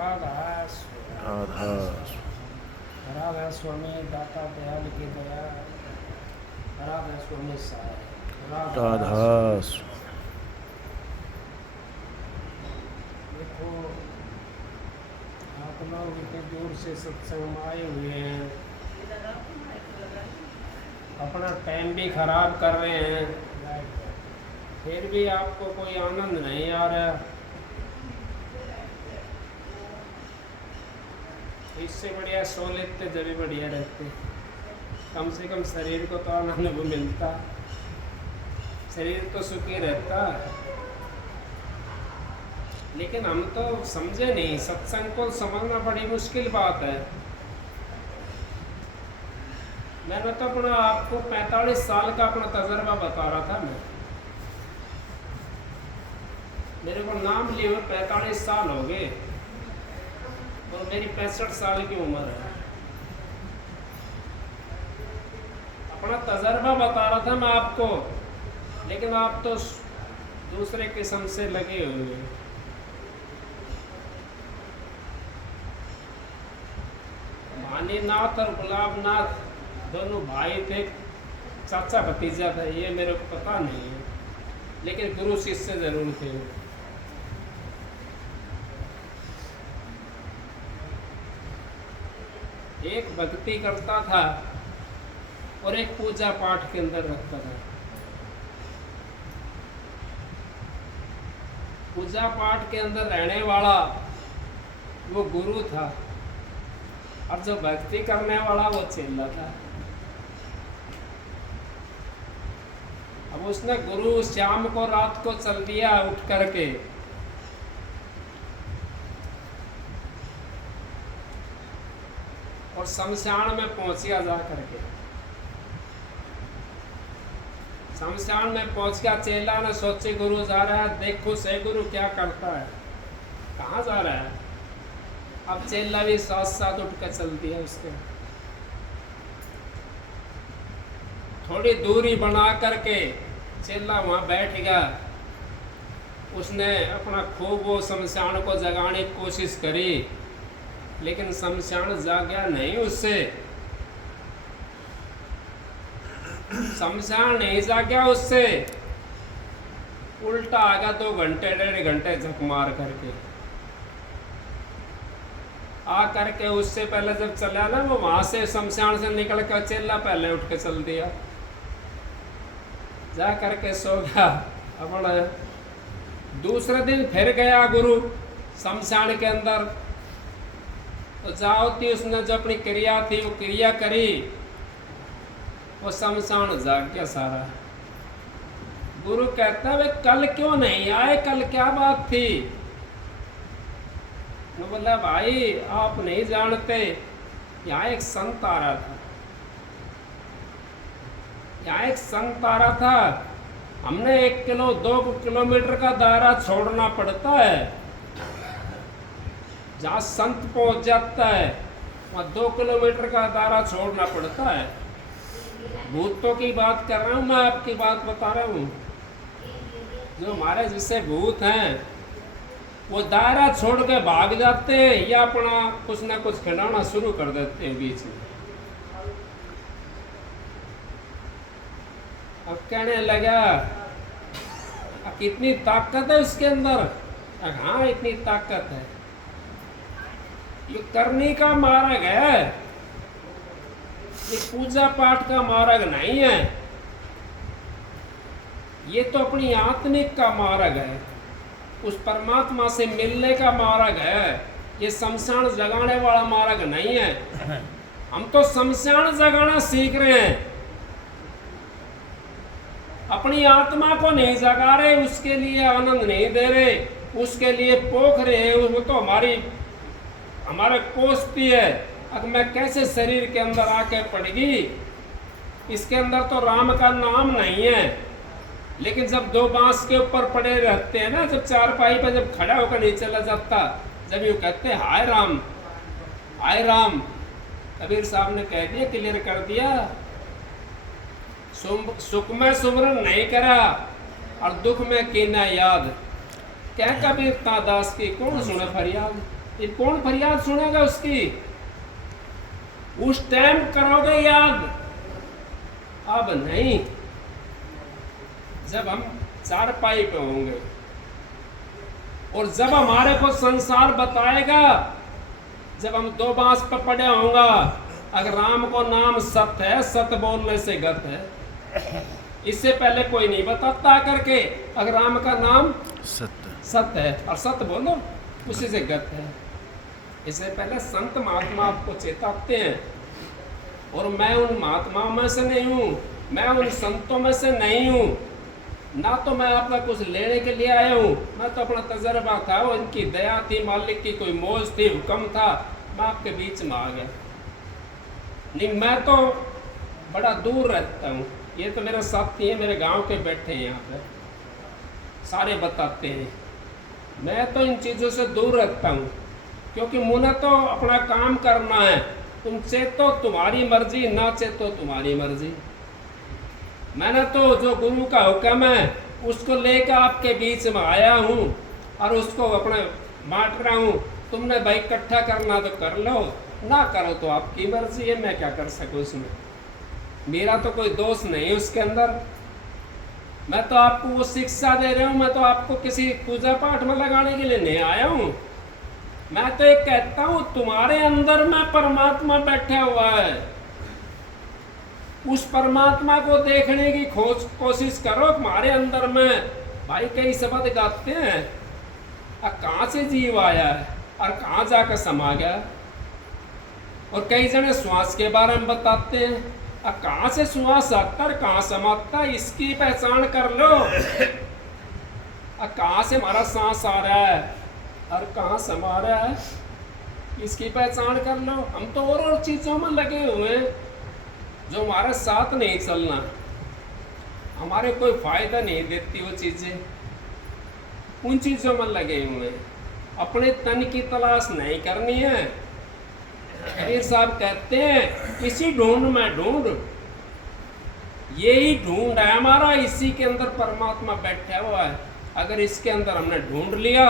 राधा राधा राधा स्वामी दाता दयाल की दया। राधा स्वामी साय राधा देखो आप लोग इतने दूर से सत्संग में आए हुए हैं, अपना टाइम भी खराब कर रहे हैं, फिर भी आपको कोई आनंद नहीं आ रहा। इससे बढ़िया सो लेते जब भी बढ़िया रहते, कम से कम शरीर को तो आनंद वो मिलता, शरीर तो सुखी रहता। लेकिन हम तो समझे नहीं, सत्संग को समझना बड़ी मुश्किल बात है। मैंने तो अपना आपको 45 साल का अपना तजर्बा बता रहा था। मेरे को नाम लिए हुए 45 साल हो गए और मेरी 65 साल की उम्र है। अपना तजर्बा बता रहा था मैं आपको, लेकिन आप तो दूसरे किस्म से लगे हुए हैं। मानीनाथ और गुलाबनाथ दोनों भाई थे, चाचा भतीजा था, ये मेरे को पता नहीं है, लेकिन गुरु शिष्य जरूर थे। एक भक्ति करता था और एक पूजा पाठ के अंदर रखता था। पूजा पाठ के अंदर रहने वाला वो गुरु था और जो भक्ति करने वाला वो चेला था। अब उसने गुरु शाम को रात को चल दिया उठ करके, और शमशान में पहुंच गया जा करके। शमशान में पहुंच गया, चेला ने सोचे गुरु जा रहा है, देखो से गुरु क्या करता है, कहाँ जा रहा है। अब चेला भी साथ साथ उठ कर चल दिया उसके। थोड़ी दूरी बना करके चेला वहां बैठ गया। उसने अपना खूब वो शमशान को जगाने की कोशिश करी, लेकिन शमशान जागा नहीं उससे। शमशान नहीं जागा उससे, उल्टा आ गया 2 घंटे 1.5 घंटे झक मार करके। आ करके उससे पहले जब चला ना, वो वहां से शमशान से निकल कर चेला पहले उठ के चल दिया, जा करके सो गया। अपना दूसरे दिन फिर गया गुरु शमशान के अंदर, तो जाओ थी उसने जो अपनी क्रिया थी वो क्रिया करी, वो शमशान जाग गया सारा। गुरु कहता है कल क्यों नहीं आए, कल क्या बात थी। वो बोला भाई आप नहीं जानते, यहाँ एक संत आ रहा था, यहाँ एक संत आ रहा था। हमने 1 किलो 2 किलोमीटर का दायरा छोड़ना पड़ता है, जहाँ संत पहुंच जाता है वहाँ 2 किलोमीटर का दायरा छोड़ना पड़ता है। भूतों की बात कर रहा हूँ मैं, आपकी बात बता रहा हूँ। जो हमारे जिससे भूत हैं वो दायरा छोड़ के भाग जाते हैं या अपना कुछ ना कुछ खिलाना शुरू कर देते हैं बीच में। अब कहने लगा कितनी ताकत है उसके अंदर। हाँ इतनी ताकत है, ये करने का मार्ग है, ये पूजा पाठ का मार्ग नहीं है, ये तो अपनी आत्मिक का मार्ग है, उस परमात्मा से मिलने का मार्ग है। ये शमशान जगाने वाला मार्ग नहीं है। हम तो शमशान जगाना सीख रहे हैं, अपनी आत्मा को नहीं जगा रहे, उसके लिए आनंद नहीं दे रहे, उसके लिए पोख रहे हैं। वो तो हमारे कोसती है। अब मैं कैसे शरीर के अंदर आके पड़ेगी, इसके अंदर तो राम का नाम नहीं है। लेकिन जब 2 बांस के ऊपर पड़े रहते हैं ना, जब चारपाई पर जब खड़ा होकर नहीं चला जाता, जब यूँ कहते हैं हाय राम हाय राम। कबीर साहब ने कह दिया, क्लियर कर दिया, सुख में सुमरन नहीं करा और दुख में कीना याद। क्या कबीर दास की कौन सुने फरियाद। ये कौन फरियाद सुनेगा उसकी? उस टाइम करोगे याद, अब नहीं। जब हम चारपाई पे होंगे और जब हमारे को संसार बताएगा, जब हम दो बांस पे पड़े होंगे, अगर राम को नाम सत्य है, सत्य बोलने से गत है, इससे पहले कोई नहीं बताता करके अगर राम का नाम सत्य है और सत्य बोलो उसी से गत है। इससे पहले संत महात्मा आपको चेताते हैं, और मैं उन महात्माओं में से नहीं हूँ, मैं उन संतों में से नहीं हूँ, ना तो मैं अपना कुछ लेने के लिए आया हूँ, मैं तो अपना तजर्बा था, उनकी दया थी, मालिक की कोई मौज थी, हुक्म था, मैं आपके बीच में आ गया। नहीं, मैं तो बड़ा दूर रहता हूँ, ये तो मेरे साथी हैं, मेरे गांव के बैठे हैं यहाँ पे, सारे बताते हैं। मैं तो इन चीज़ों से दूर रहता हूँ, क्योंकि मुझे तो अपना काम करना है। तुम चेतो तुम्हारी मर्जी, ना चेतो तुम्हारी मर्जी। मैंने तो जो गुरु का हुक्म है उसको लेकर आपके बीच में आया हूँ और उसको अपने बांट रहा हूँ। तुमने भाई इकट्ठा करना तो कर लो, ना करो तो आपकी मर्जी है, मैं क्या कर सकूँ उसमें। मेरा तो कोई दोष नहीं उसके अंदर। मैं तो आपको वो शिक्षा दे रहा हूँ, मैं तो आपको किसी पूजा पाठ में लगाने के लिए नहीं आया हूँ। मैं तो एक कहता हूँ तुम्हारे अंदर में परमात्मा बैठा हुआ है, उस परमात्मा को देखने की कोशिश करो। तुम्हारे अंदर में भाई कई शब्द गाते हैं, कहाँ से जीव आया है और कहाँ जाकर समा गया। और कई जने श्वास के बारे में बताते हैं, कहाँ से श्वास आता है कहाँ समाता, इसकी पहचान कर लो। कहाँ से हमारा सांस आ रहा है और कहाँ समा रहा है, इसकी पहचान कर लो। हम तो और चीज़ों में लगे हुए हैं जो हमारे साथ नहीं चलना, हमारे कोई फायदा नहीं देती वो चीज़ें, उन चीज़ों में लगे हुए हैं। अपने तन की तलाश नहीं करनी है। कबीर साहब कहते हैं इसी ढूंढ में ढूंढ, यही ढूंढ है हमारा, इसी के अंदर परमात्मा बैठा हुआ है। अगर इसके अंदर हमने ढूंढ लिया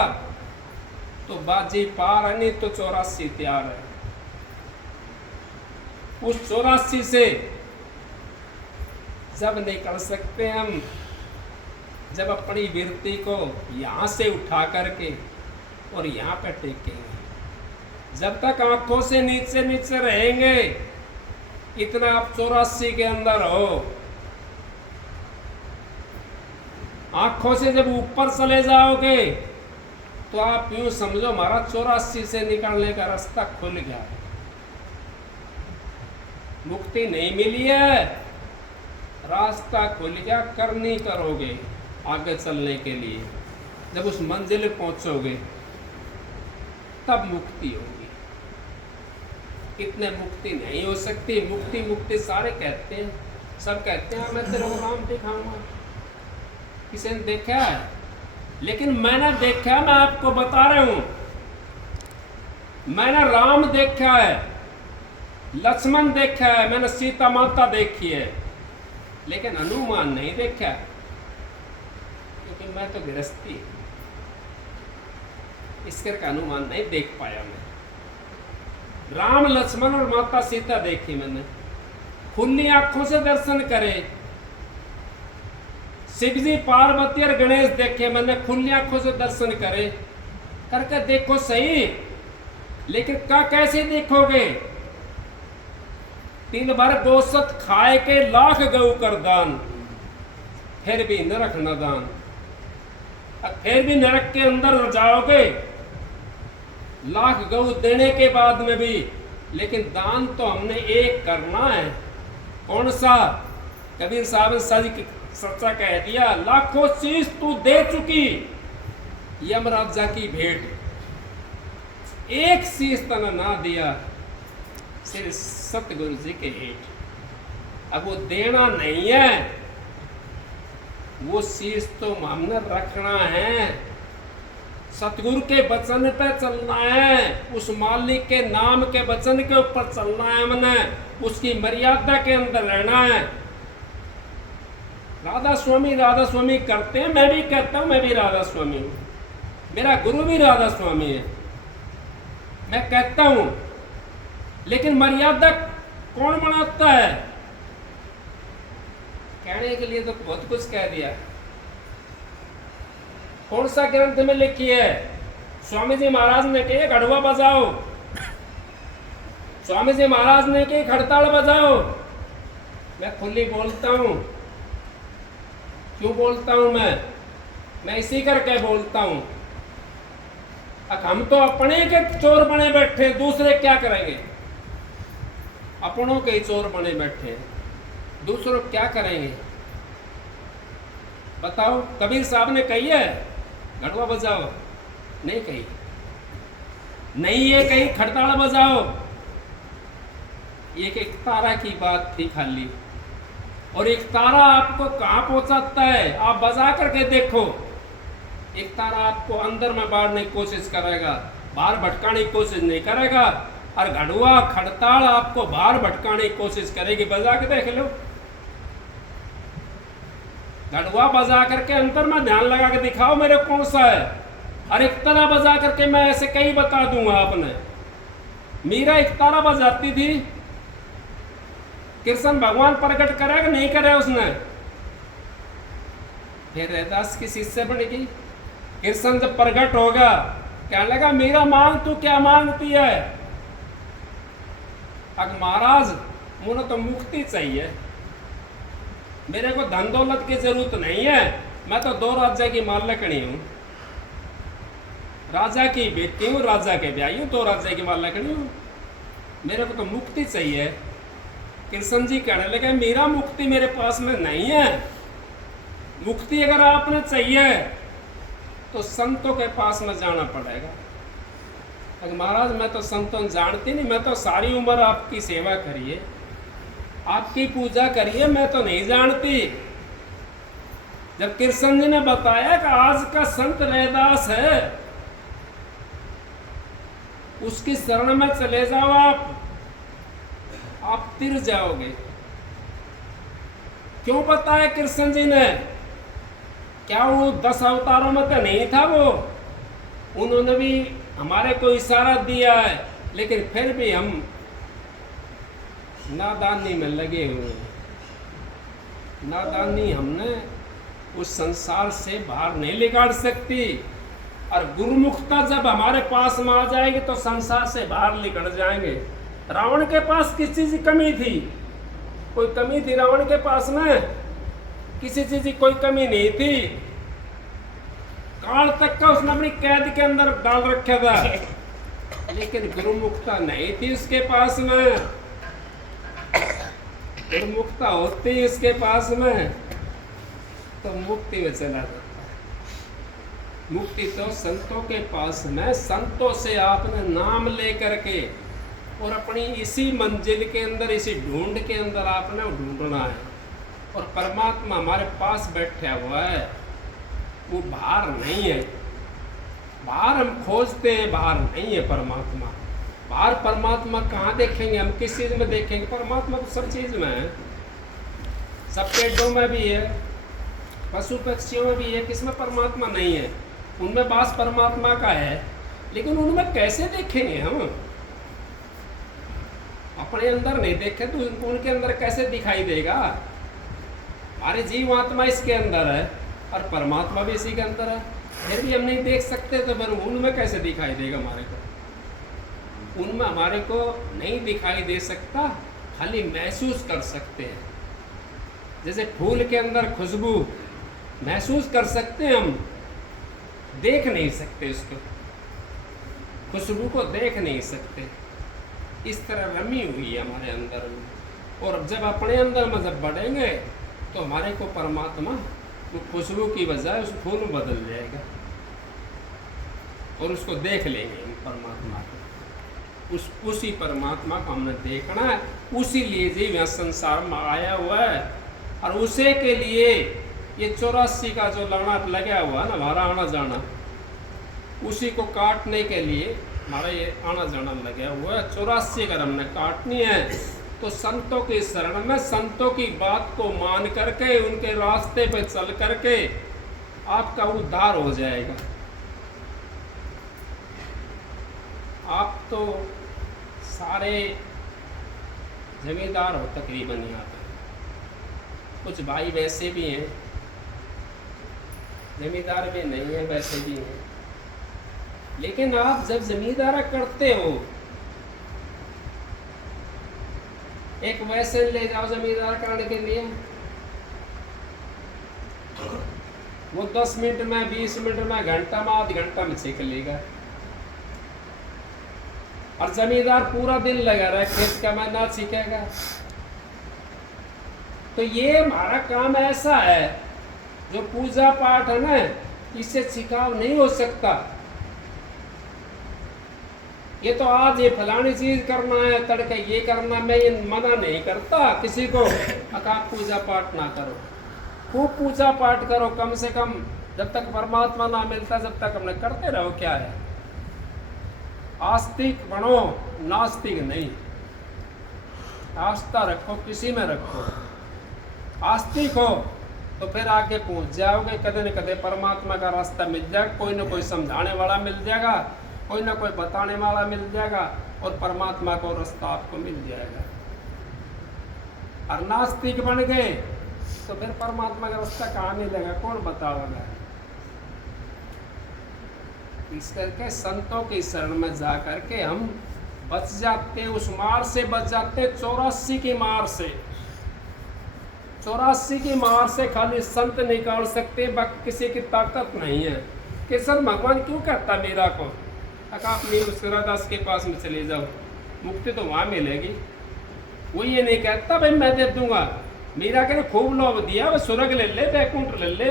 तो बाजी पार है, नहीं तो 84 तैयार है। उस 84 से जब निकल सकते हम, जब अपनी वृत्ति को यहाँ से उठा करके और यहाँ पे टेकेंगे। जब तक आंखों से नीचे नीचे रहेंगे, इतना आप 84 के अंदर हो, आंखों से जब ऊपर चले जाओगे तो आप यूं समझो हमारा 84 से निकलने का रास्ता खुल गया। मुक्ति नहीं मिली है, रास्ता खुल गया। करनी करोगे आगे चलने के लिए, जब उस मंजिल पहुंचोगे तब मुक्ति होगी। इतने मुक्ति नहीं हो सकती। मुक्ति मुक्ति सारे कहते हैं, सब कहते हैं मैं तेरे को राम दिखाऊंगा। किसी ने देखा है? लेकिन मैंने देखा है, मैं आपको बता रहा हूं। मैंने राम देखा है, लक्ष्मण देखा है, मैंने सीता माता देखी है, लेकिन हनुमान नहीं देखा, क्योंकि मैं तो गृहस्थी, इस करके हनुमान नहीं देख पाया मैं। राम लक्ष्मण और माता सीता देखी मैंने, खुली आंखों से दर्शन करे। शिव जी पार्वती और गणेश देखे मैंने, खुली आंखों से दर्शन करे। करके देखो सही, लेकिन क्या कैसे देखोगे? 3 बार गोसत खाए के लाख गऊ कर दान, फिर भी नरक न दान। फिर भी नरक के अंदर जाओगे, लाख गऊ देने के बाद में भी, लेकिन दान तो हमने एक करना है। कौन सा? कबीर साहब ने सच्चा कह दिया, लाखों शीश तू दे चुकी यमराजा की भेंट, एक शीश तना ना दिया सिर्फ सतगुरु जी के हेठ। अब वो देना नहीं है, वो शीश तो हमने रखना है, सतगुरु के वचन पे चलना है, उस मालिक के नाम के वचन के ऊपर चलना है हमने, उसकी मर्यादा के अंदर रहना है। राधा स्वामी करते हैं, मैं भी कहता हूँ, मैं भी राधा स्वामी हूँ, मेरा गुरु भी राधा स्वामी है। मैं कहता हूं, लेकिन मर्यादा कौन बनाता है? कहने के लिए तो बहुत कुछ कह दिया। कौन सा ग्रंथ में लिखी है? स्वामी जी महाराज ने कही घड़ुआ बजाओ, स्वामी जी महाराज ने कही खड़ताल बजाओ। मैं खुली बोलता हूं। क्यों बोलता हूं? मैं इसी करके बोलता हूं। अब हम तो अपने के चोर बने बैठे, दूसरे क्या करेंगे? अपनों के ही चोर बने बैठे, दूसरों क्या करेंगे? बताओ। कबीर साहब ने कही है घड़ुआ बजाओ? नहीं कही। नहीं ये कही खड़ताल बजाओ। एक तारा की बात थी खाली। और एक तारा आपको कहां पहुंचाता है? आप बजा करके देखो। एक तारा आपको अंदर में बाढ़ने की कोशिश करेगा, बाहर भटकाने की कोशिश नहीं करेगा। और घड़ुआ खड़ताल आपको बाहर भटकाने की कोशिश करेगी। बजा के देख लो। घड़ुआ बजा करके अंतर में ध्यान लगा के दिखाओ मेरे कौन सा है। और एक तारा बजा करके मैं ऐसे कई बता दूंगा। आपने मीरा एक तारा बजाती थी, कृष्ण भगवान प्रकट करेगा नहीं करे उसने? फिर रैदास की शिष्य बनेगी। कृष्ण जब प्रकट होगा कहने लगा मीरा मांग, तू क्या मांगती है? अब महाराज मुझे तो मुक्ति चाहिए, मेरे को धन दौलत की जरूरत नहीं है, मैं तो 2 राज्य की मालकणी हूं, राजा की बेटी हूं, राजा के ब्याही हूं, 2 राज्य की मालकणी हूं, मेरे को तो मुक्ति चाहिए। कृष्ण जी कहने लगे मेरा मुक्ति मेरे पास में नहीं है। मुक्ति अगर आपने चाहिए तो संतों के पास में जाना पड़ेगा। अगर महाराज मैं तो संतों जानती नहीं, मैं तो सारी उम्र आपकी सेवा करिए, आपकी पूजा करिए, मैं तो नहीं जानती। जब कृष्ण जी ने बताया कि आज का संत रैदास है, उसकी शरण में चले जाओ, आप तिर जाओगे। क्यों बताया कृष्ण जी ने? क्या वो 10 अवतारों में तो नहीं था वो? उन्होंने भी हमारे को इशारा दिया है, लेकिन फिर भी हम नादानी में लगे हुए। नादानी हमने उस संसार से बाहर नहीं निकाल सकती। और गुरुमुखता जब हमारे पास में आ जाएगी तो संसार से बाहर निकल जाएंगे। रावण के पास किस चीज की कमी थी? कोई कमी थी रावण के पास में? किसी चीज की कोई कमी नहीं थी। काल तक का उसने अपनी कैद के अंदर डाल रखा था, लेकिन गुरुमुखता नहीं थी उसके पास में। गुरुमुखता होती उसके पास में तो मुक्ति में चला जाता। मुक्ति तो संतों के पास में, संतों से आपने नाम लेकर के और अपनी इसी मंजिल के अंदर, इसी ढूंढ के अंदर आपने ढूंढना है। और परमात्मा हमारे पास बैठा हुआ है, वो बाहर नहीं है। बाहर हम खोजते हैं, बाहर नहीं है परमात्मा। बाहर परमात्मा कहाँ देखेंगे हम? किस चीज़ में देखेंगे? परमात्मा तो सब चीज़ में है, सब पेड़ों में भी है, पशु पक्षियों में भी है। किसमें परमात्मा नहीं है? उनमें वास परमात्मा का है, लेकिन उनमें कैसे देखेंगे हम? अपने अंदर नहीं देखे तो उनके अंदर कैसे दिखाई देगा? हमारे जीव आत्मा इसके अंदर है और परमात्मा भी इसी के अंदर है, फिर भी हम नहीं देख सकते तो फिर उनमें कैसे दिखाई देगा हमारे को? उनमें हमारे को नहीं दिखाई दे सकता, खाली महसूस कर सकते हैं। जैसे फूल के अंदर खुशबू महसूस कर सकते हैं हम, देख नहीं सकते उसको, खुशबू को देख नहीं सकते। इस तरह रमी हुई है हमारे अंदर में। और जब अपने अंदर में जब बढ़ेंगे तो हमारे को परमात्मा वो खुशबू की बजाय उस फूल में बदल जाएगा और उसको देख लेंगे हम परमात्मा को। उसी परमात्मा को हमने देखना है, उसी लिए जीव यहाँ संसार में आया हुआ है। और उसी के लिए ये 84 का जो लड़ा लगा हुआ है ना, हमारा आना जाना, उसी को काटने के लिए हमारा ये आना जाना लगा हुआ है। 84 अगर हमने काटनी है तो संतों की शरण में, संतों की बात को मान करके, उनके रास्ते पे चल करके आपका उद्धार हो जाएगा। आप तो सारे जमींदार हो तकरीबन यहाँ पे, कुछ भाई वैसे भी हैं, जमींदार भी नहीं है, वैसे भी हैं। लेकिन आप जब जमींदारा करते हो, एक वैसे ले जाओ जमींदार करने के लिए, वो 10 मिनट में, 20 मिनट में, घंटा में, आध घंटा में सीख लेगा। और जमींदार पूरा दिन लगा रहा है खेत का, मैं ना सीखेगा। तो ये हमारा काम ऐसा है, जो पूजा पाठ है ना, इससे छिकाव नहीं हो सकता। ये तो आज ये फलानी चीज करना है, तड़के ये करना, मैं ये मना नहीं करता किसी को आप पूजा पाठ ना करो, खूब पूजा पाठ करो, कम से कम जब तक परमात्मा ना मिलता जब तक हमने करते रहो। क्या है, आस्तिक बनो, नास्तिक नहीं। आस्था रखो, किसी में रखो। आस्तिक हो तो फिर आगे पहुंच जाओगे, कदे न कदे परमात्मा का रास्ता मिल जाएगा, कोई ना कोई समझाने वाला मिल जाएगा, कोई ना कोई बताने वाला मिल जाएगा, और परमात्मा को रास्ता आपको मिल जाएगा। और नास्तिक बन गए तो फिर परमात्मा का रास्ता कहाँ मिलेगा, कौन बताएगा। इस करके संतों की शरण में जा करके हम बच जाते, उस मार से बच जाते, 84 की मार से। 84 की मार से खाली संत निकाल सकते, बाकी किसी की ताकत नहीं है। कि सर भगवान क्यों कहता मीरा को, आप नीलदास के पास में चले जाओ, मुक्ति तो वहां मिलेगी। वो ये नहीं कहता भाई मैं दे दूंगा। मीरा के खूब लोभ दिया, वो स्वर्ग ले ले, बैकुंठ ले ले,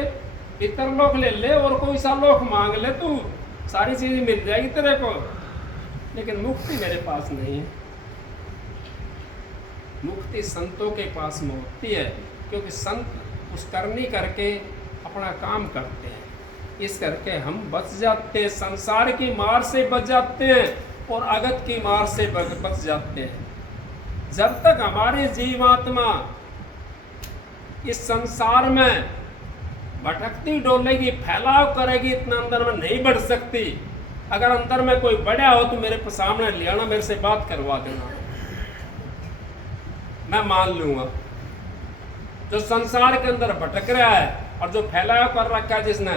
पितर लोक ले ले, और कोई सा लोक मांग ले, तू सारी चीजें मिल जाएगी तेरे को, लेकिन मुक्ति मेरे पास नहीं है। मुक्ति संतों के पास में होती है, क्योंकि संत उस करनी करके अपना काम करते हैं। इस करके हम बच जाते हैं, संसार की मार से बच जाते हैं, और अगत की मार से बच जाते हैं। जब तक हमारी जीवात्मा इस संसार में भटकती डोलेगी, फैलाव करेगी, इतना अंदर में नहीं बढ़ सकती। अगर अंदर में कोई बढ़ा हो तो मेरे सामने ले आना, मेरे से बात करवा देना, मैं मान लूंगा। जो संसार के अंदर भटक रहा है और जो फैलाव कर रखा है जिसने,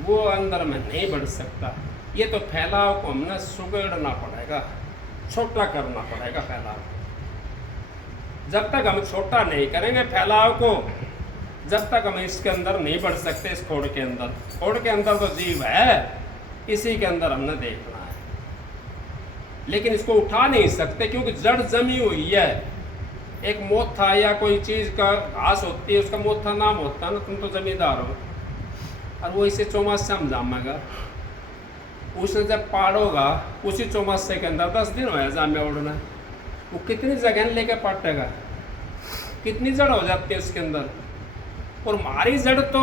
वो अंदर में नहीं बढ़ सकता। ये तो फैलाव को हमने सुगड़ना पड़ेगा, छोटा करना पड़ेगा फैलाव। जब तक हम छोटा नहीं करेंगे फैलाव को, जब तक हम इसके अंदर नहीं बढ़ सकते। इस खोड़ के अंदर, खोड़ के अंदर तो जीव है, इसी के अंदर हमने देखना है, लेकिन इसको उठा नहीं सकते, क्योंकि जड़ जमी हुई है। एक मोथा या कोई चीज का घास होती है, उसका मोथा नाम होता है ना, तुम तो जमींदार हो, और वो इसे चौमासे हम जामेगा। उसे जब पाड़ोगा उसी चौमासे के अंदर 10 दिन होया जामे उड़ना, वो कितनी जगह लेके पाटेगा, कितनी जड़ हो जाती है उसके अंदर। और हमारी जड़ तो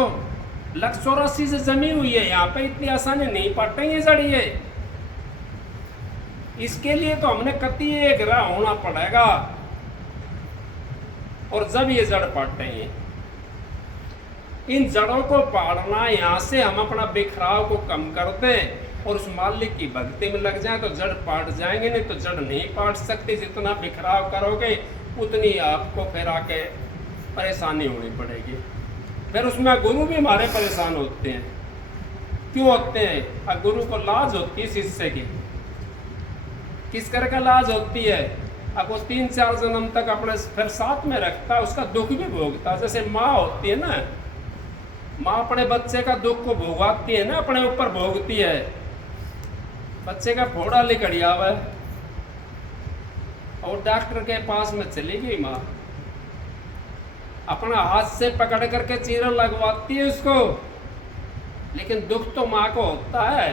184 से जमी हुई है, यहाँ पे इतनी आसानी नहीं पाटेंगे जड़ ये। इसके लिए तो हमने कति एक राह होना पड़ेगा, और जब ये जड़ पाटेंगे, इन जड़ों को पाड़ना, यहाँ से हम अपना बिखराव को कम कर दें और उस मालिक की भक्ति में लग जाए तो जड़ पाट जाएंगे, नहीं तो जड़ नहीं पाट सकती। जितना बिखराव करोगे उतनी आपको फिर आके परेशानी होनी पड़ेगी। फिर उसमें गुरु भी हमारे परेशान होते हैं। क्यों होते हैं? अब गुरु को लाज होती है शिष्य की, किस तरह का लाज होती है? अब वो 3-4 जन्म तक अपने फिर साथ में रखता, उसका दुख भी भोगता। जैसे माँ होती है ना, माँ अपने बच्चे का दुख को भोगती है ना, अपने ऊपर भोगती है। बच्चे का फोड़ा लिकड़िया हुआ है और डॉक्टर के पास में चली गई माँ, अपना हाथ से पकड़ करके चीरा लगवाती है उसको, लेकिन दुख तो माँ को होता है।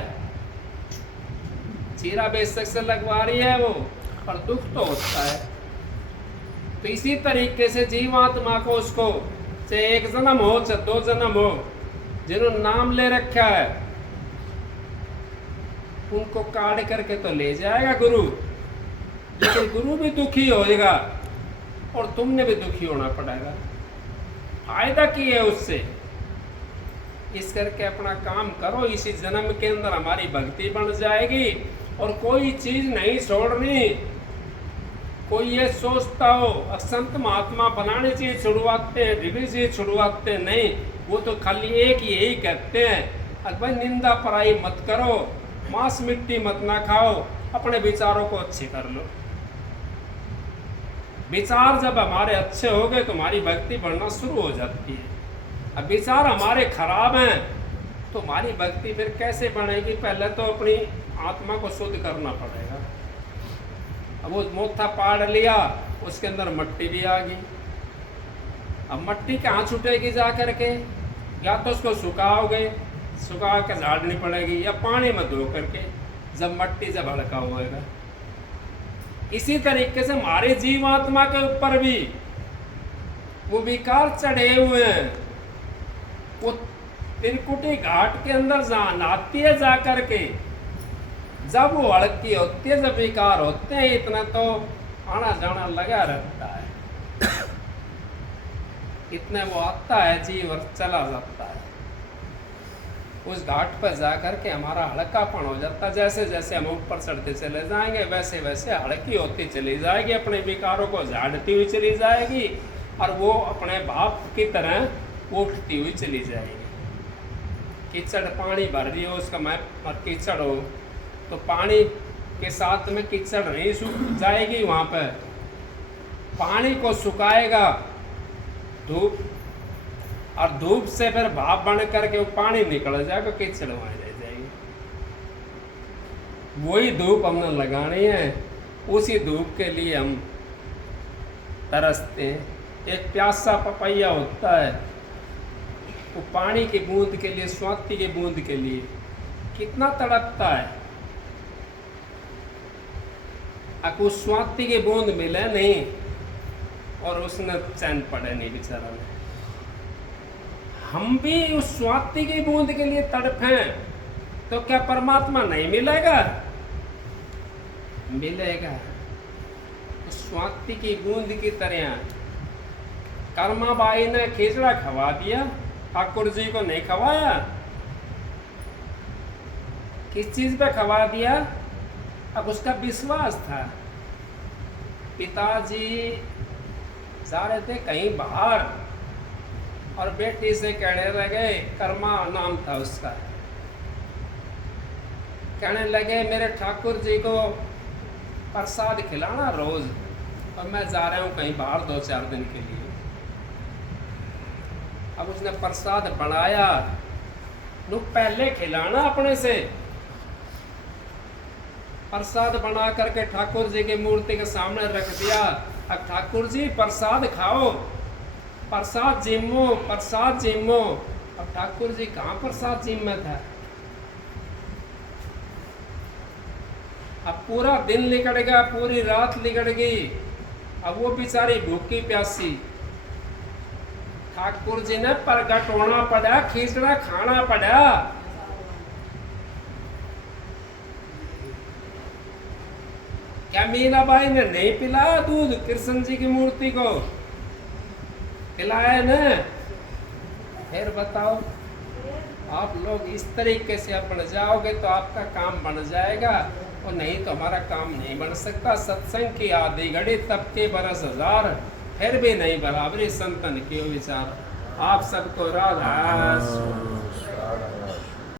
चीरा बेशक से लगवा रही है वो, पर दुख तो होता है। तो इसी तरीके से जीवात्मा को उसको चाहे 1 जन्म हो चाहे 2 जन्म हो, जिन्होंने नाम ले रखा है उनको काट करके तो ले जाएगा गुरु, लेकिन गुरु भी दुखी होएगा और तुमने भी दुखी होना पड़ेगा। फायदा की है उससे? इस करके अपना काम करो, इसी जन्म के अंदर हमारी भक्ति बन जाएगी और कोई चीज नहीं छोड़नी। कोई ये सोचता हो संत महात्मा बनाने चीज छुड़वाते हैं, डिग्री चीज छुड़वाते नहीं, वो तो खाली एक ही यही कहते हैं अरे भाई निंदा पराई मत करो, मांस मिट्टी मत ना खाओ, अपने विचारों को अच्छे कर लो। विचार जब हमारे अच्छे हो गए तो हमारी भक्ति बढ़ना शुरू हो जाती है। अब विचार हमारे खराब हैं तो हमारी भक्ति फिर कैसे बढ़ेगी? पहले तो अपनी आत्मा को शुद्ध करना पड़ेगा। अब वो मोथा पाड़ लिया, उसके अंदर मट्टी भी आ गई। अब मट्टी कहाँ छूटेगी जा करके? या तो उसको सुखाओगे, सुखा के झाड़नी पड़ेगी, या पानी में धो करके जब मट्टी जब हल्का होएगा। इसी तरीके से हमारे जीवात्मा के ऊपर भी वो विकार चढ़े हुए हैं। वो त्रिकुटी घाट के अंदर नहाती है जा करके, जब वो हड़की होती है, जब विकार होते हैं, इतना तो आना जाना लगा रहता है। इतने वो आता है जीव और चला जाता है। उस घाट पर जा करके हमारा हल्कापन हो जाता है। जैसे जैसे हम ऊपर चढ़ते चले जाएंगे वैसे वैसे हल्की होती चली जाएगी, अपने विकारों को झाड़ती हुई चली जाएगी और वो अपने भाव की तरह उठती हुई चली जाएगी। कीचड़ पानी भर रही हो, उसका मैं कीचड़ हो तो पानी के साथ में कीचड़ नहीं सूख जाएगी, वहाँ पर पानी को सुखाएगा धूप, और धूप से फिर भाप बन करके वो पानी निकल जाएगा, कीचड़ वहाँ रह जाएगी। वही धूप हमने लगानी है, उसी धूप के लिए हम तरसते हैं। एक प्यासा पपैया होता है, वो पानी की बूंद के लिए, स्वाति की बूंद के लिए कितना तड़पता है। अब उस स्वाति की बूंद मिले नहीं और उसने चैन पड़े नहीं बेचारा ने। हम भी उस स्वाति की बूंद के लिए तड़पे तो क्या परमात्मा नहीं मिलेगा? मिलेगा। उस स्वाति की बूंद की तरह कर्माबाई ने खिचड़ा खवा दिया, ठाकुर जी को नहीं खवाया। किस चीज पे खवा दिया? अब उसका विश्वास था। पिताजी जा रहे थे कहीं बाहर और बेटी से कहने लगे, कर्मा नाम था उसका, कहने लगे मेरे ठाकुर जी को प्रसाद खिलाना रोज, और मैं जा रहा हूँ कहीं बाहर 2-4 दिन के लिए। अब उसने प्रसाद बनाया, लोग पहले खिलाना अपने से। प्रसाद बना करके ठाकुर जी की मूर्ति के सामने रख दिया। अब ठाकुर जी प्रसाद खाओ, प्रसाद जिम्मो, प्रसाद जिम्मो। अब ठाकुर जी कहाँ प्रसाद जिम्मे था? अब पूरा दिन निकल गया, पूरी रात निकल गई। अब वो बेचारी भूखी प्यासी, ठाकुर जी ने प्रकट होना पड़ा, खिचड़ा खाना पड़ा। क्या मीराबाई ने नहीं पिलाया दूध कृष्ण जी की मूर्ति को? पिलाया न? फिर बताओ, आप लोग इस तरीके से बन जाओगे तो आपका काम बन जाएगा, और नहीं तो हमारा काम नहीं बन सकता। सत्संग की आधी घड़ी तब के बरस हजार, फिर भी नहीं बराबरी संतन के विचार। आप सबको राधा।